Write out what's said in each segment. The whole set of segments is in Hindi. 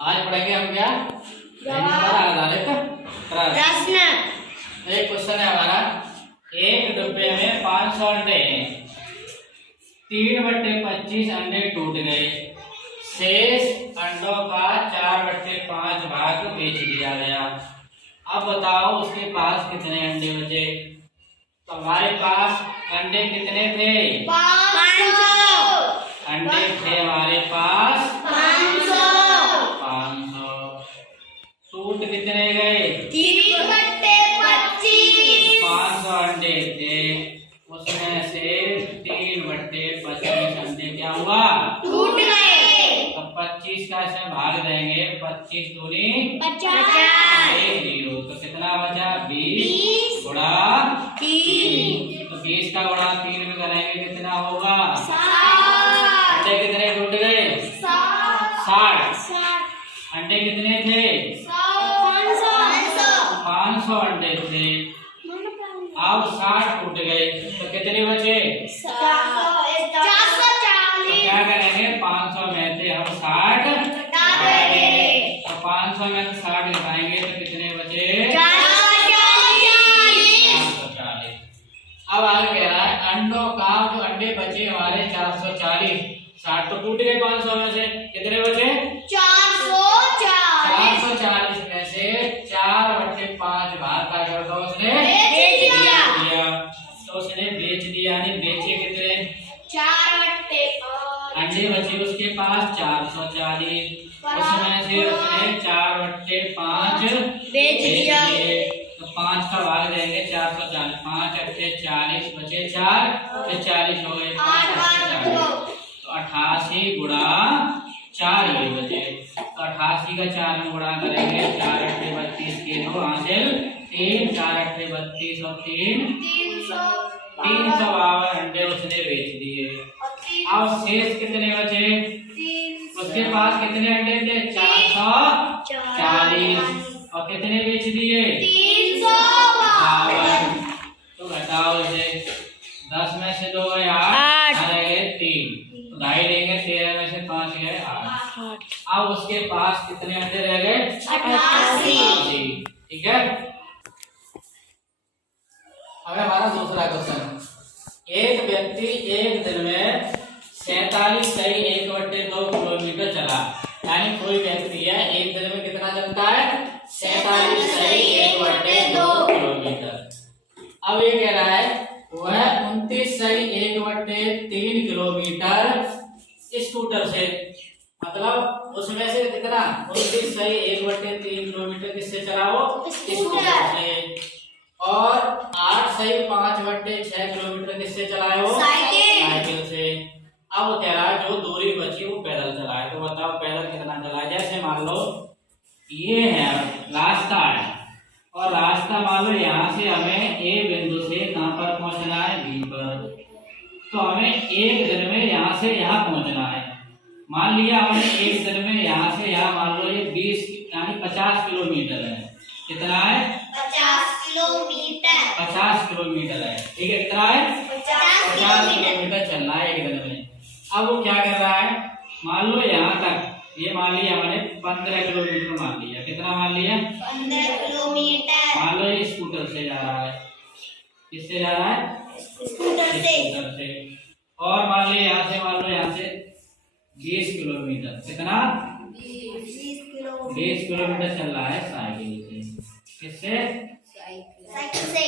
आज पढ़ेंगे हम क्या आधारित प्रश्न। एक क्वेश्चन है हमारा, एक डिब्बे में 500 अंडे हैं, 3/25 अंडे टूट गए, शेष अंडों का 4/5 भाग बेच दिया गया। अब बताओ उसके पास कितने अंडे बचे। तो हमारे पास अंडे कितने थे? 500 अंडे थे हमारे पास 500 टूट कितने गए? 3/25 500 अंडे थे, उसमें से 3/25 अंडे क्या हुआ? टूट गए। तो 25 का इसमें भाग देंगे, 25 दूनी 50 0। तो कितना बचा? 20 गुणा 3 तो 20 का गुणा 3 में करेंगे कितना होगा? 60 अंडे कितने टूट गए? 60। अंडे कितने थे? 500 अंडे थे। अब 60 टूट गए तो कितने बचे? 440 तो क्या करेंगे? 500 में से हम 60 घटाएंगे। तो 500 में से 60 घटाएंगे तो कितने बचे? 440। अब आगे कह रहा है अंडों का, जो अंडे बचे हमारे 440, 60 तो टूट गए 500 में से, कितने बचे? 440 में से 4/5 भाग का कर दो उसने बेच दिया। तो उसने बेच दिया, यानी बेचे कितने? 4/5 अंडे बचे उसके पास 440, उसमें से उसने 4/5 बेच दिया। तो 5 का भाग देंगे 440, 5 अट्ठे 40 बचे 4, तो 40 हो गए। 88 गुणा 4 ये बचे। तो 88 का 4 में गुणा करेंगे, 4 अट्ठे 32 के 2 हासिल 3, 4 अट्ठे 32 और 3 352 अंडे उसने बेच दिए। अब शेष कितने बचे? उसके पास कितने अंडे थे? 440 और कितने बेच दिए? 352। तो घटाओ इसे, 10 में से 2 गए 8 रह गए 3, तो 2.5 लेंगे, 13 में से 5 गए 8। अब उसके पास कितने अंडे रह गए? 88। ठीक है। अब हमारा दूसरा क्वेश्चन, एक व्यक्ति एक दिन में 47 सही 1/2 किलोमीटर चला। यानी कोई व्यक्ति है एक दिन में कितना चलता है? 47 सही 1/2 किलोमीटर। अब ये कह रहा है वह 29 सही 1/3 किलोमीटर स्कूटर से, मतलब उसमें से कितना? 29 सही 1/3 किलोमीटर किससे चला? वो स्कूटर से। और 8 सही 5/6 किलोमीटर किससे चलाए? वो साइकिल से। अब वो कह रहा है जो दूरी बची वो पैदल चलाए। तो बताओ पैदल कितना चलाए? जैसे मान लो ये है रास्ता है, और रास्ता मान लो यहाँ से हमें ए बिंदु से कहां पर पहुंचना है? बी पर। तो हमें एक दिन में यहाँ से यहाँ पहुंचना है। मान लिया हमने एक दिन में यहाँ से यहाँ, मान लो ये 20 यानी 50 किलोमीटर है। कितना है? 50 किलोमीटर है। ठीक है, कितना है? 50 किलोमीटर चलना है एक दिन में। अब वो क्या कर रहा है? मान लो यहाँ तक, ये मान लिया हमने 15 किलोमीटर मान लिया। कितना मान लिया? 15 किलोमीटर। मान लो ये स्कूटर से जा रहा है। किससे जा रहा है? स्कूटर से। और मान लो यहाँ से 20 किलोमीटर। कितना? 20 किलोमीटर चल रहा है साइकिल से। किससे? साइकिल से।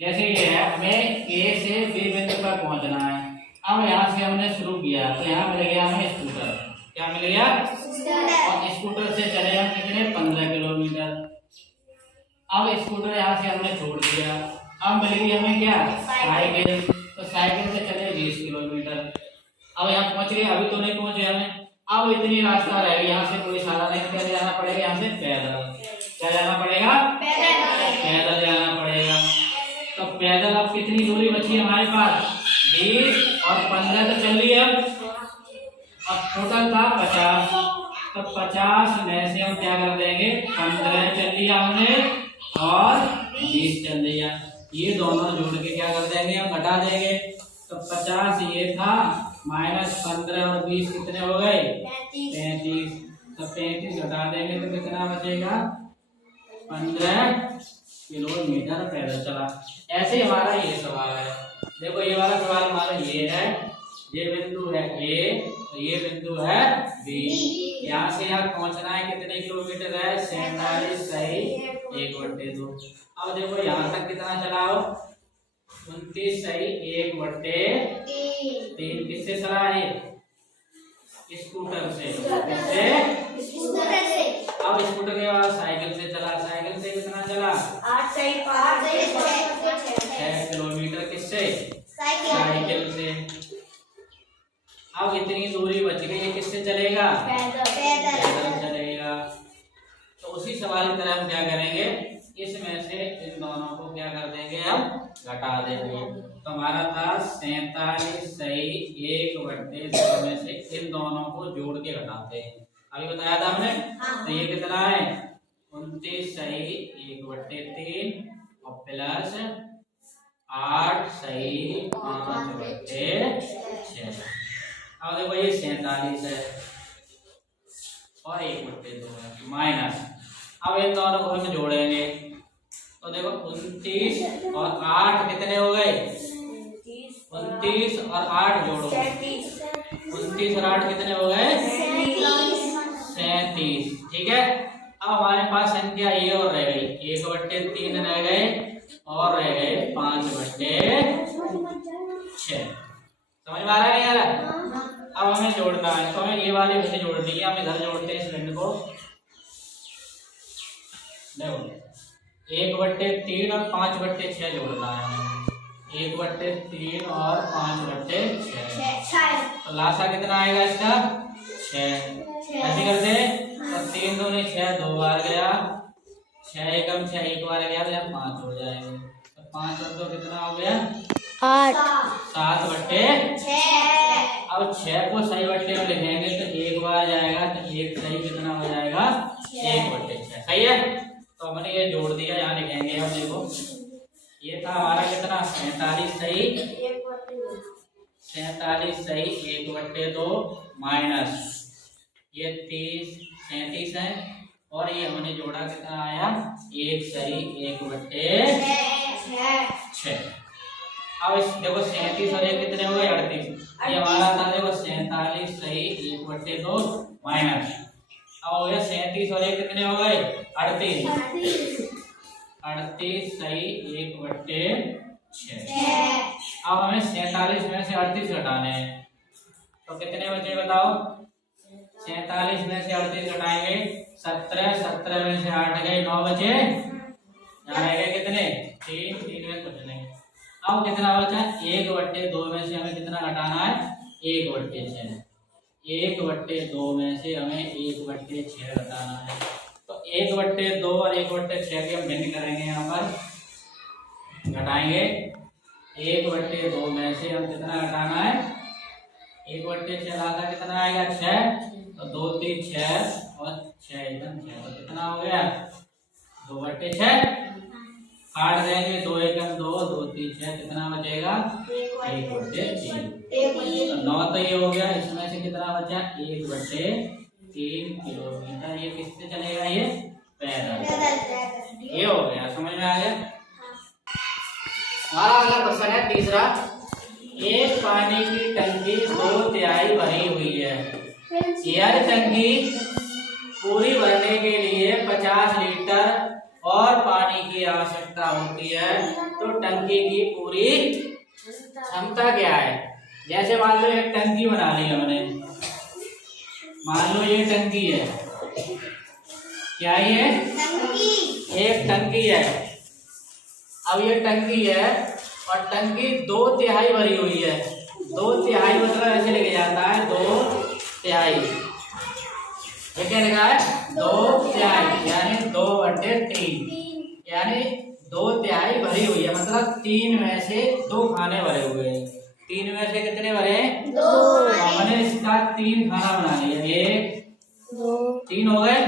जैसे ये है, हमें ए से बी बिंदु पर पहुंचना है। अब यहाँ से हमने शुरू किया तो यहाँ मिल गया हमें स्कूटर। क्या मिल गया? और स्कूटर से चले हम कितने? 15 किलोमीटर। अब स्कूटर यहाँ से हमने छोड़ दिया, अब मिल गई हमें क्या? साइकिल। तो साइकिल से चले 20 किलोमीटर। अब यहाँ पहुंच गए, अभी तो नहीं पहुंचे हमें। अब इतनी रास्ता रहेगा, यहाँ से कोई सारा नहीं, पैदल जाना पड़ेगा। यहाँ से पैदल क्या जाना पड़ेगा? पैदल जाना पड़ेगा। तो पैदल अब कितनी दूरी बची हमारे पास? 20 और 15 तो चल रही है। अब टोटल था 50, तो 50 में से हम क्या कर देंगे? 15 चल लिया हमने और 20 चल लिया। ये दोनों जोड़ के क्या कर देंगे? हम घटा देंगे। तो 50 ये था, -15 और 20 कितने हो गए? 35। तो 35 घटा देंगे तो कितना बचेगा 15 किलोमीटर पैदल चला। ऐसे ही हमारा ये सवाल है। देखो ये वाला सवाल हमारा ये है, ये बिंदु है ए, तो ये बिंदु है बी। यहाँ से यहाँ पहुंचना है कितने किलोमीटर है 47 सही 1/2। अब देखो यहाँ तक कितना चलाओ 29 सही 1/3। किससे चला है स्कूटर से। किससे? अब स्कूटर के बाद साइकिल से चला। साइकिल से कितना चला 8 सही 5 6 किलोमीटर। किससे साइकिल से। अब इतनी दूरी बच गई, ये किससे चलेगा पैदल चलेगा। तो उसी सवाल की तरह हम क्या करेंगे, इसमें से इन दोनों को क्या कर देंगे हम घटा देंगे। तो हमारा था 47 सही 1/2 में से इन दोनों को जोड़ के घटाते हैं। अभी बताया था हमने। तो ये कितना है 29 सही 1/3 और प्लस 8 सही 5/6। अब देखो ये 47 है और 1/2 है माइनस। अब इन दोनों को हम जोड़ेंगे तो देखो 29 और 8 कितने हो गए 29 और 8 जोड़ो 29 और 8 कितने हो गए 37। ठीक है। अब हमारे पास संख्या ये और रह गई 1/3 रह गए और रह गए 5/6। समझ में आ रहा है नहीं आ रहा? अब हमें जोड़ना है तो हमें ये वाले भिन्न जोड़नी है। हम इधर जोड़ते हैं इस भिन्न को। देखो 1/3 और 5/6 जोड़ना है। 1/3 और 5/6। तो लासा कितना आएगा इसका 6। ऐसे करते तो 3 दूनी 6 2 बार गया 6 एकम 6 एक बार गया तो यहाँ 5 हो जाएंगे। तो 5 और 2 कितना हो गया 8 7/6। अब 6 को सही बट्टे में लिखेंगे तो एक बार जाएगा तो एक सही कितना हो जाएगा 1/6। सही है। तो हमने ये जोड़ दिया, यहाँ लिखेंगे हम। देखो ये था हमारा कितना 47 सही 1/2 माइनस ये 37 है और ये हमने जोड़ा कितना आया 1 सही 1/6। अब इस देखो 37 और 1 कितने हो गए 38। ये हमारा था देखो 47 सही 1/2 माइनस। अब हो गया 37 और 1 कितने हो गए 38। 38 सही 1/6। अब हमें 47 में से 38 घटाने हैं तो कितने बचे बताओ 47 में से 38 घटाएंगे 17। 17 में से 8 गए 9 बचे। यहाँ रह गए कितने 3 में कुछ नहीं। अब कितना बचा 1/2 में से हमें कितना घटाना है 1/6। 1/2 में से हमें 1/6 घटाना है। तो 1/2 और 1/6 के हम भिन्न करेंगे। यहाँ पर घटाएंगे 1/2 में से हम कितना घटाना है 1/6 लाता कितना आएगा 6। तो 2 3 6 और 6 एकम 6 तो कितना हो गया 2/6। काट देंगे 2 एकम 2 2 3 6 कितना बचेगा 1/3। तो 9 तो ये हो गया। इसमें से कितना बचा 1/3 किलोमीटर। ये किससे चलेगा ये पैदल। ये हो गया समझ में आ गया। हमारा अगला क्वेश्चन है तीसरा। एक पानी की टंकी 2/3 भरी हुई है। यह टंकी पूरी भरने के लिए 50 लीटर और पानी की आवश्यकता होती है तो टंकी की पूरी क्षमता क्या है। जैसे मान लो एक टंकी बना ली हमने। मान लो ये टंकी है। क्या ये एक टंकी है। अब ये टंकी है और टंकी 2/3 भरी हुई है। 2/3 मतलब ऐसे लिखा जाता है 2/3। ये क्या लिखा है 2/3 यानी 2/3 यानी 2/3 भरी हुई है। मतलब 3 में से 2 खाने भरे हुए हैं। 3 में से कितने भरे 2। हमने इसका 3 खाना बना लिया। 1 2 3 हो गए।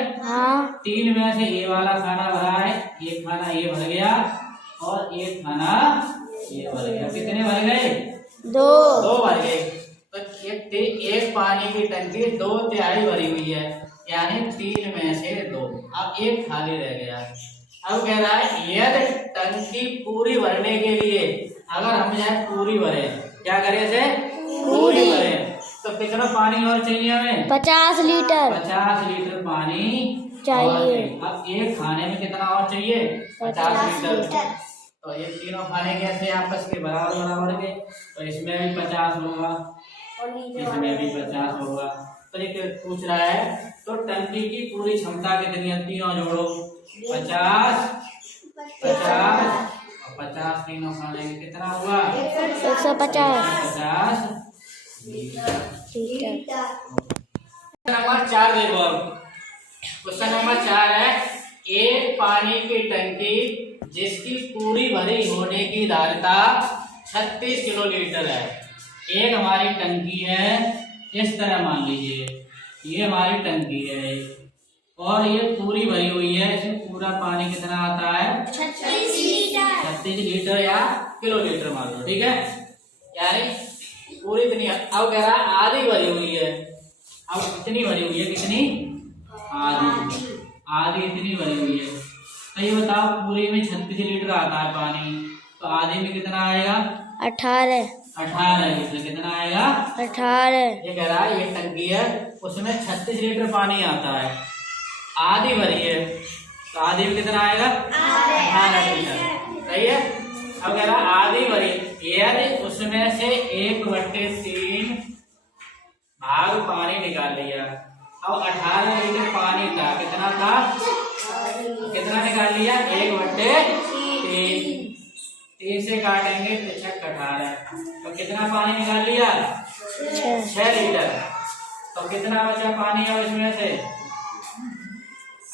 3 में से ये वाला खाना भरा है। एक खाना ये भर गया और एक खाना ये भर गया। कितने भर गए 2 भर गए। तो एक पानी की टंकी 2/3 भरी हुई है यानी 3 में से 2। अब एक खाली रह गया। अब कह रहा है यदि टंकी पूरी भरने के लिए अगर हम जाए पूरी भरे, क्या करें से पूरी भरे, तो कितना पानी और चाहिए हमें? 50 लीटर 50 लीटर पानी चाहिए। अब एक खाने में कितना और चाहिए? 50 लीटर। तो ये तीनों खाने कैसे आपस के बराबर बराबर के, तो इसमें भी 50 होगा, इसमें भी 50 होगा। तो ये पूछ रहा है तो टंकी की पूरी क्षमता कितनी है? तीनों जोड़ो, 50 50 और 50 तीनों खाने में कितना हुआ? 150 लीटर। लीटर। नंबर 4 देखो। अब क्वेश्चन नंबर 4 है एक पानी की टंकी जिसकी पूरी भरी होने की धारिता 36 किलोलीटर है। एक हमारी टंकी है, इस तरह मान लीजिए ये हमारी टंकी है और ये पूरी भरी हुई है, इसमें पूरा पानी कितना आता है? 36 लीटर। 36 लीटर या किलोलीटर मान लो, ठीक है, यानी पूरी इतनी। अब कह रहा है आधी भरी हुई है। अब कितनी भरी हुई है? कितनी? आधी इतनी भरी हुई है। तो ये बताओ पूरी में 36 लीटर आता है पानी, तो आधे में कितना आएगा? 18 लीटर। कितना आएगा? 18। ये कह रहा है ये टंकी है, उसमें 36 लीटर पानी आता है, आधी भरी है, तो आधी में कितना आएगा? 18 लीटर। सही है। अब कह रहा है आधी भरी, यदि उसमें से 1/3 भाग पानी निकाल लिया। अब 18 लीटर पानी था, कितना था? कितना निकाल लिया? 1/3। 3 से काटेंगे तो 6 18, तो कितना पानी निकाल लिया? 6 लीटर। तो कितना बचा पानी है इसमें से?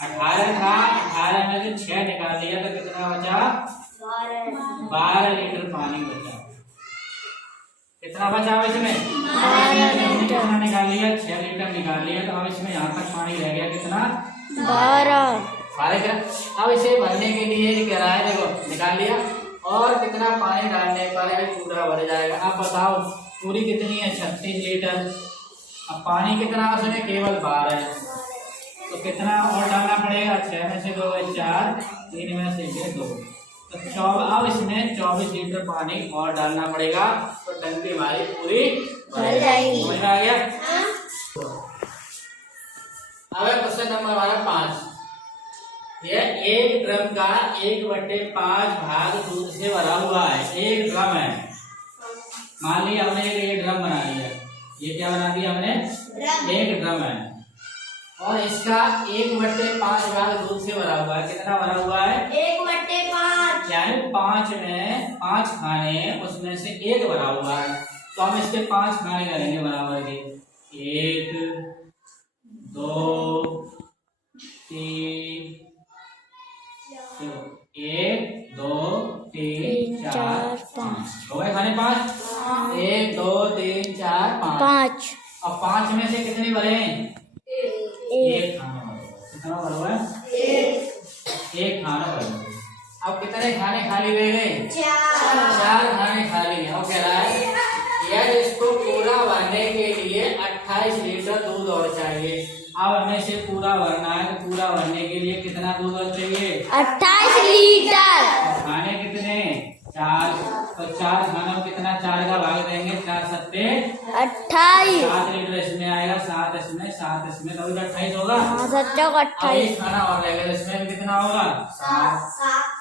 18 था, 18 में से 6 निकाल लिया तो कितना बचा? 12 लीटर पानी बचा। कितना बचा इसमें? 12 लीटर। कितना निकाल लिया? 6 लीटर निकाल लिया। तो अब इसमें यहाँ तक पानी रह गया कितना? 12। अब इसे भरने के लिए कह रहा है, देखो निकाल लिया और कितना पानी डालने पर पूरा भर जाएगा। अब बताओ पूरी कितनी है? 36 लीटर। अब पानी कितना उसमें? केवल 12 है, तो कितना और डालना पड़ेगा? 6 में से 2 है 4, 3 में से 2, तो 24। अब इसमें 24 लीटर पानी और डालना पड़ेगा, तो टंकी हमारी पूरी भर जाएगी। समझ में आ गया? अब क्वेश्चन नंबर हमारा 5। यह एक ड्रम का 1/5 भाग दूध से भरा हुआ है। एक ड्रम है, मान लिया हमने एक ड्रम बना लिया। ये क्या बना दिया हमने? एक ड्रम है और इसका 1/5 भाग दूध से भरा हुआ है। कितना भरा हुआ है? 1/5। यानी 5 में 5 खाने, उसमें से 1 भरा हुआ है, तो हम इसके 5 खाने करेंगे बराबर के। 1 2 3 1 2 3 4 5 हो गए खाने 5। 1 2 3 4 5। अब 5 में से कितने भरे? 1 खाना भरा। कितना भरा हुआ है? 1 खाना भरा। अब कितने खाने खाली रह गए? 4 खाने खाली हैं। और कह रहा है यार इसको पूरा भरने के लिए 28 लीटर दूध और चाहिए। अब हमें इसे पूरा भरना है, तो पूरा भरने के लिए कितना दूध और चाहिए? 28 लीटर। खाने कितने? 4, तो 4 खानों में कितना? 4 का भाग देंगे, 4 सत्ते 28। 7 लीटर इसमें आएगा, 7 इसमें, 7 इसमें, तो 28 होगा। 28। खाना और रहेगा, इसमें भी कितना होगा? 7।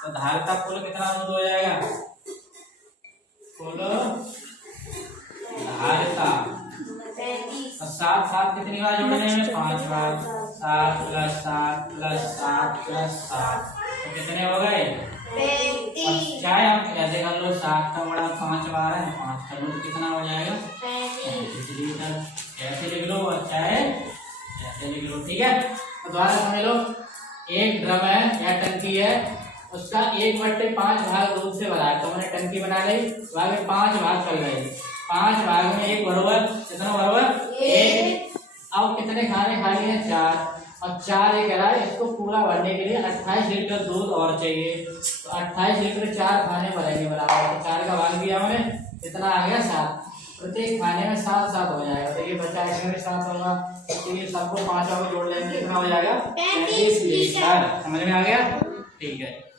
तो धारिता कुल कितना दूध हो जाएगा? कुल धारिता 7 7 कितनी बार जोड़ने में? 5 बार। 7 + 7 + 7 + 7, तो कितने हो गए? 35। चाहे आप ऐसे कर लो, 7 का बड़ा 5 बार है, 5 कर लो तो कितना हो जाएगा? 35 लीटर। ऐसे लिख लो, अच्छा है ऐसे लिख लो, ठीक है। तो दोबारा समझ लो, एक ड्रम है या टंकी है, उसका 1/5 भाग दूध से भरा है, तो हमने टंकी बना ली, भाग में 5 भाग कर गए, 5 भाग में 1 बराबर कितना बराबर? 1। अब कितने खाने खाली हैं? 4, और 4 ये कह रहा है इसको पूरा भरने के लिए 28 लीटर दूध और चाहिए, तो 28 लीटर 4 खाने भरेंगे बराबर, तो 4 का भाग दिया हमने, कितना आ गया? 7। प्रत्येक खाने में 7 7 हो जाएगा, तो ये बचा इसमें भी 7 होगा, तो ये सबको 5 जोड़ लेंगे, कितना हो जाएगा 35 लीटर। समझ में आ गया? ठीक है।